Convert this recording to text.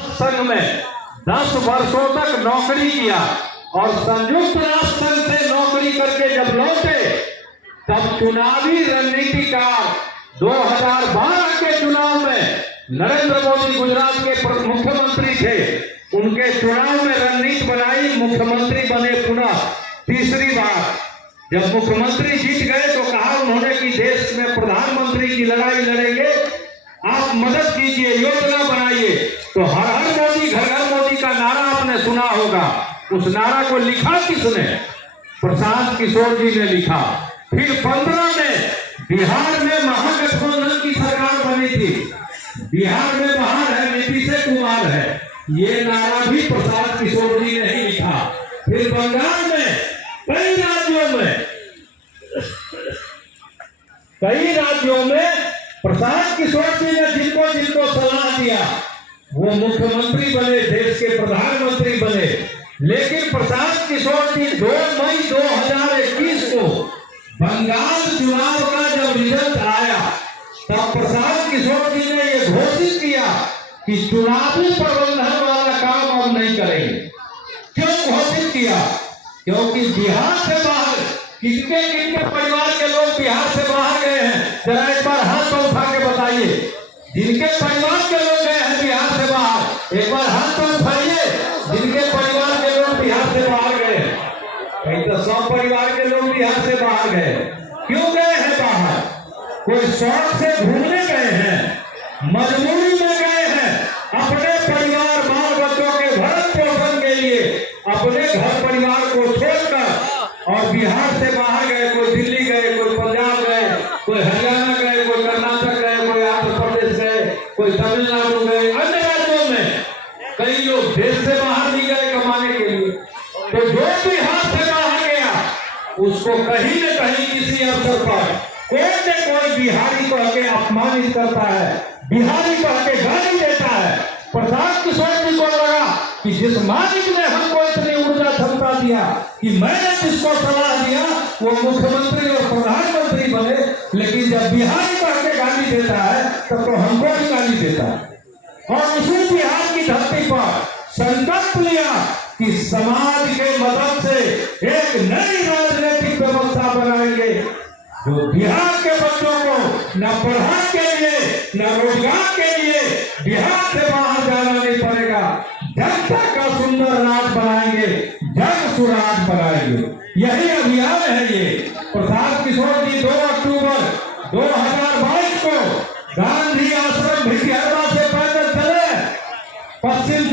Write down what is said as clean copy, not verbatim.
संघ में 10 वर्षों तक नौकरी किया और संयुक्त राष्ट्र संघ से नौकरी करके जब लौटे तब चुनावी रणनीतिकार 2012 के चुनाव में नरेंद्र मोदी गुजरात के मुख्यमंत्री थे। उनके चुनाव में रणनीति बनाई, मुख्यमंत्री बने पुनः तीसरी बार। जब मुख्यमंत्री जीत गए तो कहा उन्होंने कि देश में प्रधानमंत्री की लड़ाई लड़ेंगे, आप मदद कीजिए, योजना बनाइए। तो हर हर मोदी घर घर मोदी का नारा आपने सुना होगा। उस नारा को लिखा किसने? प्रशांत किशोर जी ने लिखा। फिर 15 में बिहार में महागठबंधन की सरकार बनी थी। बिहार में बाहर है, नीतीश कुमार है, ये नारा भी प्रशांत किशोर जी ने ही लिखा। फिर बंगाल में कई राज्यों में प्रशांत किशोर जी ने जिनको जिनको सलाह दिया वो मुख्यमंत्री बने, देश के प्रधानमंत्री बने। लेकिन प्रशांत किशोर जी 2 मई 2021 को बंगाल चुनाव का जब रिजल्ट आया तब प्रशांत किशोर जी ने ये घोषित किया कि चुनावी प्रबंधन वाला काम अब नहीं करेंगे। क्यों घोषित किया? क्योंकि बिहार से बाहर कितने कितने परिवार के लोग बिहार से बाहर गए हैं, जरा एक बार हाथ उठा के बताइए। जिनके परिवार के लोग गए हैं बिहार से बाहर, एक बार हाथ तो उठाइए। जिनके परिवार के लोग बिहार से बाहर गए हैं, कहीं तो 100 परिवार के लोग बिहार से बाहर गए। क्यों गए हैं बाहर? कोई शौक से घूमने गए हैं, मजबूरी में गए हैं, अपने परिवार बाल बच्चों के भरण पोषण के लिए अपने घर परिवार को छोड़कर और बिहार से बाहर गए। कोई दिल्ली गए, कोई पंजाब गए, कोई हरियाणा गए, कोई कर्नाटक गए, कोई आंध्र प्रदेश गए, कोई तमिलनाडु गए, अन्य राज्यों में कई लोग देश से बाहर भी गए कमाने के लिए। तो जो बिहार से बाहर गया उसको कहीं न कहीं किसी अवसर पर कोई न कोई बिहारी को आके अपमानित करता है, बिहारी को आके गाली देता है। प्रशांत किशोर जी को लगा कि जिस मालिक ने हमको इतनी ऊर्जा क्षमता दिया कि मैंने जिसको सलाह दिया वो मुख्यमंत्री और प्रधानमंत्री बने, लेकिन जब बिहारी को आके गाली देता है तब तो हमको भी गाली देता है। और उसी बिहार की धरती पर संकल्प लिया कि समाज के मदद से एक नई राजनीतिक व्यवस्था बनाएंगे जो बिहार के बच्चों को न पढ़ाई के लिए न रोजगार के लिए बिहार से बाहर जाना नहीं पड़ेगा। जनता का सुंदर राज बनाएंगे, जन सुराज बनाएंगे। यही अभियान है ये। प्रशांत किशोर जी 2 अक्टूबर 2022 को गांधी आश्रम भिटियारवा से पैदल चले पश्चिम